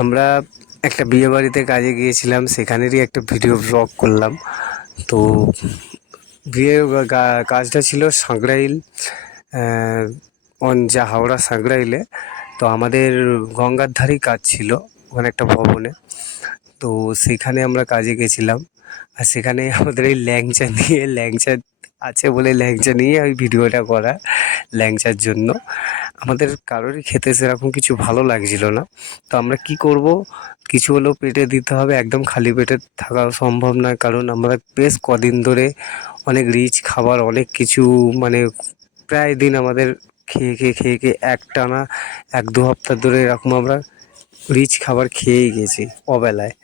আমরা একটা বিয়েবাড়িতে কাজে গিয়েছিলাম, সেখানেরই একটা ভিডিও ব্লগ করলাম। তো বিয়ে কাজটা ছিল সাঁকরাইল, হাওড়া সাঁকরাইলে। তো আমাদের গঙ্গার ধারেই কাজ ছিল, ওখানে একটা ভবনে। তো সেখানে আমরা কাজে গেছিলাম। আর সেখানে আমাদের এই ল্যাংচা আছে বলে ল্যাংচা নিয়ে ওই ভিডিওটা করা। ল্যাংচার জন্য আমাদের কারোরই খেতে সেরকম কিছু ভালো লাগছিল না। তো আমরা কি করব, কিছু হলেও পেটে দিতে হবে, একদম খালি পেটে থাকা সম্ভব নয়, কারণ আমরা বেশ কদিন ধরে অনেক রিচ খাবার, অনেক কিছু মানে প্রায় দিন আমাদের খেয়ে একটানা 1-2 সপ্তাহ ধরে এরকম আমরা রিচ খাবার খেয়েই গেছি অবেলায়।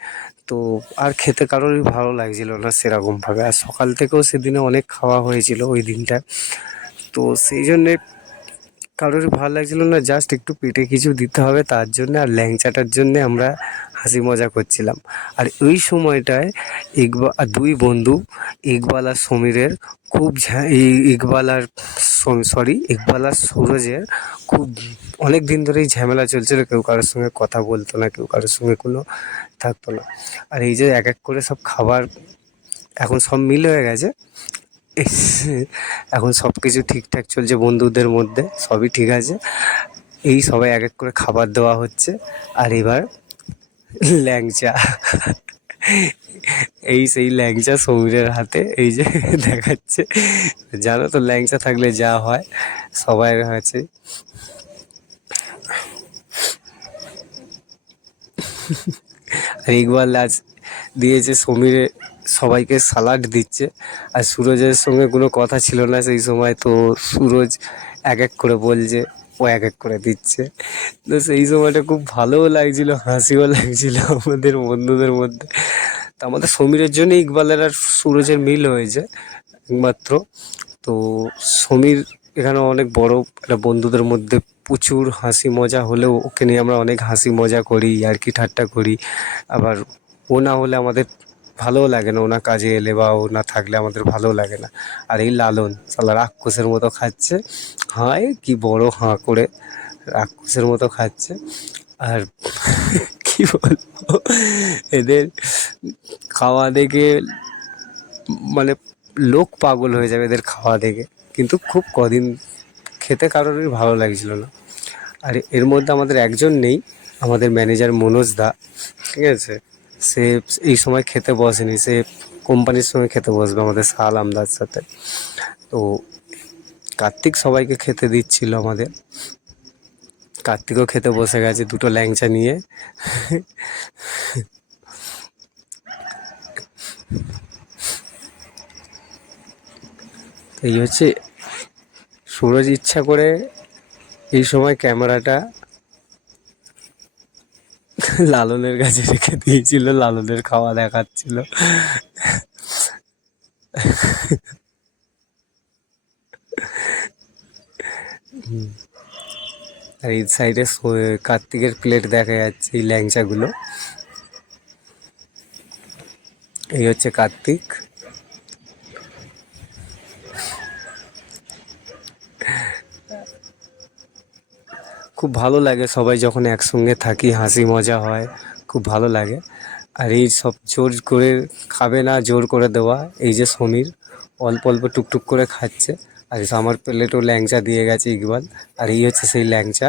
তো আর খেতে কারোরই ভালো লাগছিল না সেরকমভাবে। আর সকাল থেকেও সেদিনে অনেক খাওয়া হয়েছিল ওই দিনটা। তো সেই জন্যে কারোরই ভালো লাগছিল না, জাস্ট একটু পেটে কিছু দিতে হবে তার জন্যে, আর ল্যাংচাটার জন্যে আমরা হাসি মজা করছিলাম। আর ওই সময়টায় দুই বন্ধু, ইকবাল আর সমীরের খুব ইকবাল আর সুরজের খুব অনেক দিন ধরেই ঝামেলা চলছিল। কেউ কারোর সঙ্গে কথা বলতো না, কেউ কারোর সঙ্গে কোনো থাকতো না। আর এই যে এক এক করে সব খাবার এখন সব মিল হয়ে গেছে। এখন সব কিছু ঠিকঠাক চলছে, বন্ধুদের মধ্যে সবই ঠিক আছে। এই সবাই এক এক করে খাবার দেওয়া হচ্ছে। আর এবার ল্যাংচা, এই সেই ল্যাংচা সমীরের হাতে এই যে দেখাচ্ছে। জানো তো ল্যাংচা থাকলে যা হয় সবাই আছে। আর ইকবাল আজ দিয়েছে সমীরে, সবাইকে স্যালাড দিচ্ছে। আর সুরজের সঙ্গে কোনো কথা ছিল না সেই সময়, তো সুরজ এক এক করে বলছে, ও এক এক করে দিচ্ছে। তো সেই সময়টা খুব ভালোও লাগছিল, হাসিও লাগছিল আমাদের বন্ধুদের মধ্যে। তো আমাদের সমীরের জন্য ইকবালের আর সুরজের মিল হয়েছে একমাত্র। তো সমীর এখানে অনেক বড় একটা বন্ধুদের মধ্যে প্রচুর হাসি মজা হলেও ওকে নিয়ে আমরা অনেক হাসি মজা করি, ইয়ার্কি ঠাট্টা করি। আবার ও না হলে আমাদের ভালোও লাগে না, ও না কাজে এলে বা ও না থাকলে আমাদের ভালোও লাগে না। আর এই লালন শালা রাক্ষসের মতো খাচ্ছে, হায় কি বড় হাঁ করে রাক্ষসের মতো খাচ্ছে। আর কি বলবো, এদের খাওয়া দেখে মানে লোক পাগল হয়ে যাবে এদের খাওয়া দেখে। কিন্তু খুব কদিন খেতে কারোরই ভালো লাগছিল না। আর এর মধ্যে আমাদের একজন নেই, আমাদের ম্যানেজার মনোজ দা, ঠিক আছে। সে এই সময় খেতে বসেনি, সে কোম্পানির সঙ্গে খেতে বসবে আমাদের শাহ আলমদার সাথে। তো কার্তিক সবাইকে খেতে দিচ্ছিল আমাদের, কার্তিকও খেতে বসে গেছে দুটো ল্যাংচা নিয়ে। এই হচ্ছে, সুরজ ইচ্ছা করে এই সময় ক্যামেরাটা লালনের কাছে রেখে দিয়েছিল, লালনের খাওয়া দেখাচ্ছিল। আর এই সাইডে কার্তিকের প্লেট দেখা যাচ্ছে, এই ল্যাংচাগুলো। এই হচ্ছে কার্তিক। খুব ভালো লাগে সবাই যখন একসঙ্গে থাকি, হাসি মজা হয়, খুব ভালো লাগে। আর এই সব জোর করে খাবে না, জোর করে দেওয়া। এই যে সমীর অল্প অল্প টুকটুক করে খাচ্ছে, আর আমার প্লেটও ল্যাংচা দিয়ে গেছে ইকবাল। আর এই হচ্ছে সেই ল্যাংচা,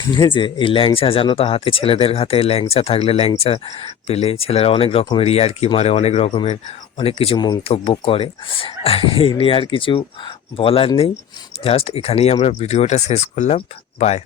ঠিক আছে। এই ল্যাংচা জানো তো, হাতে ছেলেদের হাতে ল্যাংচা থাকলে, ল্যাংচা পেলে ছেলেরা অনেক রকমের ইয়ার্কি মারে, অনেক রকমের অনেক কিছু মন্তব্য করে। আর এই নিয়ে আর কিছু বলার নেই, জাস্ট এখানেই আমরা ভিডিওটা শেষ করলাম। বাই।